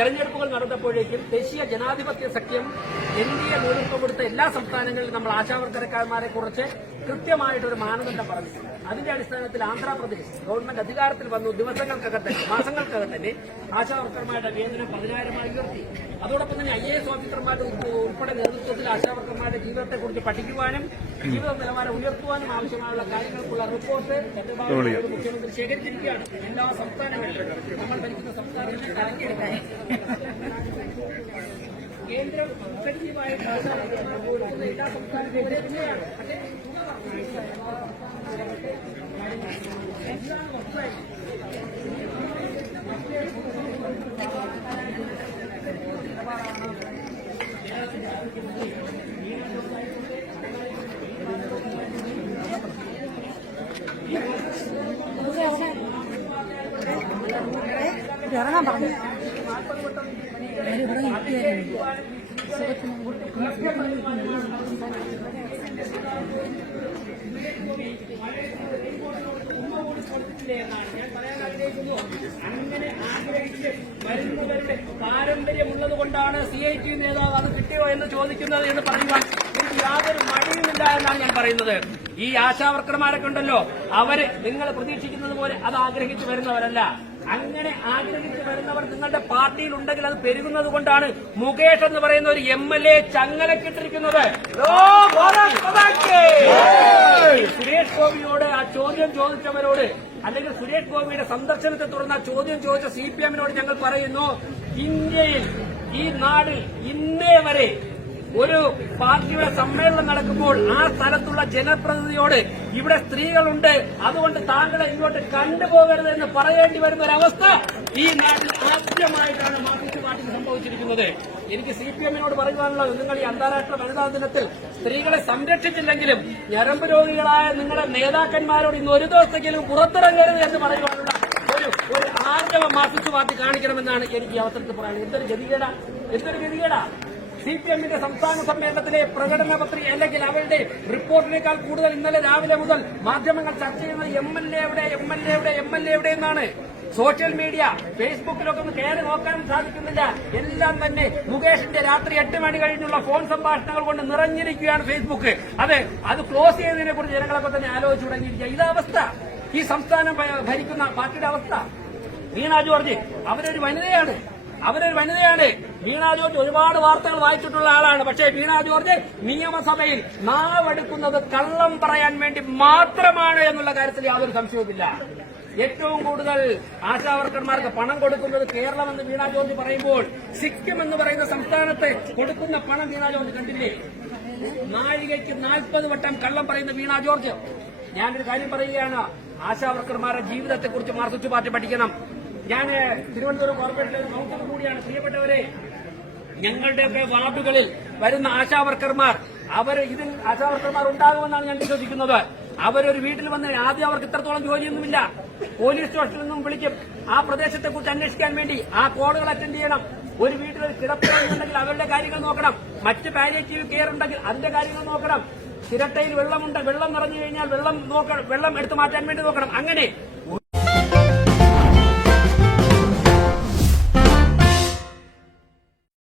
തെരഞ്ഞെടുപ്പുകൾ നടന്നപ്പോഴേക്കും ദേശീയ ജനാധിപത്യ സഖ്യം NDA നേതൃത്വം കൊടുത്ത എല്ലാ സംസ്ഥാനങ്ങളിലും നമ്മൾ ആശാവർക്കരക്കാരന്മാരെ കുറിച്ച് കൃത്യമായിട്ടൊരു മാനദണ്ഡം പറഞ്ഞിട്ടുണ്ട്. അതിന്റെ അടിസ്ഥാനത്തിൽ ആന്ധ്രാപ്രദേശ് ഗവൺമെന്റ് അധികാരത്തിൽ വന്നു ദിവസങ്ങൾക്കകം തന്നെ മാസങ്ങൾക്കകം തന്നെ ആശാവർക്കർമാരുടെ വേതനം 10,000 ഉയർത്തി. അതോടൊപ്പം തന്നെ IAS ഓഫീസർമാരുടെ ഉൾപ്പെടെ നേതൃത്വത്തിൽ ആശാവർക്കർമാരുടെ ജീവിതത്തെക്കുറിച്ച് പഠിക്കുവാനും ജീവിത നിലവാരം ഉയർത്തുവാനും ആവശ്യമായുള്ള കാര്യങ്ങൾക്കുള്ള റിപ്പോർട്ട് മുഖ്യമന്ത്രി ശേഖരിച്ചിരിക്കുകയാണ്. എല്ലാ സംസ്ഥാനങ്ങളിലും നമ്മൾ ഭരിക്കുന്ന സംസ്ഥാനങ്ങളിൽ കണക്കിയെടുക്കാൻ കേന്ദ്രം ഇഫക്റ്റീവായിട്ട് കൊടുക്കുന്ന എല്ലാ സംസ്ഥാനങ്ങളും തന്നെയാണ്. ഇറങ്ങാൻ പറഞ്ഞു അങ്ങനെ ആഗ്രഹിച്ച് വരുന്നവരുടെ പാരമ്പര്യമുള്ളത് കൊണ്ടാണ് CIT നേതാവ് അത് കിട്ടിയോ എന്ന് ചോദിക്കുന്നത് എന്ന് പറയുവാൻ എനിക്ക് യാതൊരു മടിയുമില്ല എന്നാണ് ഞാൻ പറയുന്നത്. ഈ ആശാവർക്കർമാരൊക്കെ ഉണ്ടല്ലോ, അവര് നിങ്ങൾ പ്രതീക്ഷിക്കുന്നത് പോലെ അത് ആഗ്രഹിച്ചു വരുന്നവരല്ല. അങ്ങനെ ആഗ്രഹിച്ചു വരുന്നവർ നിങ്ങളുടെ പാർട്ടിയിൽ ഉണ്ടെങ്കിൽ അത് പെരുകുന്നത് കൊണ്ടാണ് മുകേഷ് എന്ന് പറയുന്ന ഒരു MLA ചങ്ങലക്കിട്ടിരിക്കുന്നത്. സുരേഷ് ഗോപിയോട് ആ ചോദ്യം ചോദിച്ചവരോട്, അല്ലെങ്കിൽ സുരേഷ് ഗോപിയുടെ സന്ദർശനത്തെ തുടർന്ന് ആ ചോദ്യം ചോദിച്ച CPM-നോട് ഞങ്ങൾ പറയുന്നു, ഇന്ത്യയിൽ ഈ നാട് ഇന്നേ വരെ ഒരു പാർട്ടിയുടെ സമ്മേളനം നടക്കുമ്പോൾ ആ സ്ഥലത്തുള്ള ജനപ്രതിനിധിയോട് ഇവിടെ സ്ത്രീകളുണ്ട്, അതുകൊണ്ട് താങ്കളെ ഇങ്ങോട്ട് കണ്ടുപോകരുത് എന്ന് പറയേണ്ടി വരുന്ന ഒരവസ്ഥ ഈ നാട്ടിൽ ആദ്യമായിട്ടാണ് മാർക്സിസ്റ്റ് പാർട്ടിക്ക് സംഭവിച്ചിരിക്കുന്നത്. എനിക്ക് CPM-നോട് പറയുവാനുള്ളത്, നിങ്ങൾ ഈ അന്താരാഷ്ട്ര വനിതാ ദിനത്തിൽ സ്ത്രീകളെ സംരക്ഷിച്ചില്ലെങ്കിലും ഞരമ്പ് രോഗികളായ നിങ്ങളുടെ നേതാക്കന്മാരോട് ഇന്ന് ഒരു ദിവസത്തെങ്കിലും പുറത്തിറങ്ങരുത് എന്ന് പറയുവാനുള്ള ഒരു ആർജവം മാർക്സിസ്റ്റ് പാർട്ടി കാണിക്കണമെന്നാണ് എനിക്ക് ഈ അവസരത്തിൽ പറയാനുള്ളത്. എന്തൊരു ഗതികേടാ. CPM-ന്റെ സംസ്ഥാന സമ്മേളനത്തിലെ പ്രകടന പത്രിക അല്ലെങ്കിൽ അവരുടെ റിപ്പോർട്ടിനേക്കാൾ കൂടുതൽ ഇന്നലെ രാവിലെ മുതൽ മാധ്യമങ്ങൾ ചർച്ച ചെയ്യുന്നത് MLA എവിടെ എന്നാണ്. സോഷ്യൽ മീഡിയ ഫേസ്ബുക്കിലൊക്കെ ഒന്ന് കയറി നോക്കാനും സാധിക്കുന്നില്ല. എല്ലാം തന്നെ മുകേഷിന്റെ രാത്രി 8 മണി കഴിഞ്ഞുള്ള ഫോൺ സംഭാഷണങ്ങൾ കൊണ്ട് നിറഞ്ഞിരിക്കുകയാണ് ഫേസ്ബുക്ക്. അത് ക്ലോസ് ചെയ്തതിനെ കുറിച്ച് ജനങ്ങളൊക്കെ തന്നെ ആലോചിച്ചു തുടങ്ങിയിരിക്കുക. ഇതവസ്ഥ ഈ സംസ്ഥാനം ഭരിക്കുന്ന പാർട്ടിയുടെ അവസ്ഥ. വീണ ജോർജ് അവരൊരു വനിതയാണ്. വീണ ജോർജ് ഒരുപാട് വാർത്തകൾ വായിച്ചിട്ടുള്ള ആളാണ്. പക്ഷേ വീണ ജോർജ് നിയമസഭയിൽ നാവെടുക്കുന്നത് കള്ളം പറയാൻ വേണ്ടി മാത്രമാണ് എന്നുള്ള കാര്യത്തിൽ യാതൊരു സംശയവുമില്ല. ഏറ്റവും കൂടുതൽ ആശാവർക്കർമാർക്ക് പണം കൊടുക്കുന്നത് കേരളമെന്ന് വീണ ജോർജ് പറയുമ്പോൾ സിക്കിം എന്ന് പറയുന്ന സംസ്ഥാനത്ത് കൊടുക്കുന്ന പണം വീണ ജോർജ് കണ്ടില്ലേ? നാഴികയ്ക്ക് 40 വട്ടം കള്ളം പറയുന്ന വീണ ജോർജ്. ഞാനൊരു കാര്യം പറയുകയാണ്, ആശാവർക്കർമാരുടെ ജീവിതത്തെക്കുറിച്ച് മാർക്സിസ്റ്റ് പാർട്ടി പഠിക്കണം. ഞാൻ തിരുവനന്തപുരം കോർപ്പറേഷനിലെ ഒരു കൌൺസിലർ കൂടിയാണ്. പ്രിയപ്പെട്ടവരെ, ഞങ്ങളുടെയൊക്കെ വാർഡുകളിൽ വരുന്ന ആശാവർക്കർമാർ ആശാവർക്കർമാർ ഉണ്ടാകുമെന്നാണ് ഞാൻ വിശ്വസിക്കുന്നത്. അവരൊരു വീട്ടിൽ വന്ന് ആദ്യം അവർക്ക് ഇത്രത്തോളം ജോലിയൊന്നുമില്ല. പോലീസ് സ്റ്റേഷനിൽ നിന്നും വിളിക്കും. ആ പ്രദേശത്തെക്കുറിച്ച് അന്വേഷിക്കാൻ വേണ്ടി ആ കോളുകൾ അറ്റൻഡ് ചെയ്യണം. ഒരു വീട്ടിൽ ഒരു കിടപ്പുണ്ടെങ്കിൽ അവരുടെ കാര്യങ്ങൾ നോക്കണം. മറ്റ് പാലിയേറ്റീവ് കെയർ ഉണ്ടെങ്കിൽ അതിന്റെ കാര്യങ്ങൾ നോക്കണം. ചിരട്ടയിൽ വെള്ളം നിറഞ്ഞു കഴിഞ്ഞാൽ വെള്ളം എടുത്തു മാറ്റാൻ വേണ്ടി നോക്കണം. അങ്ങനെ